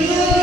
you.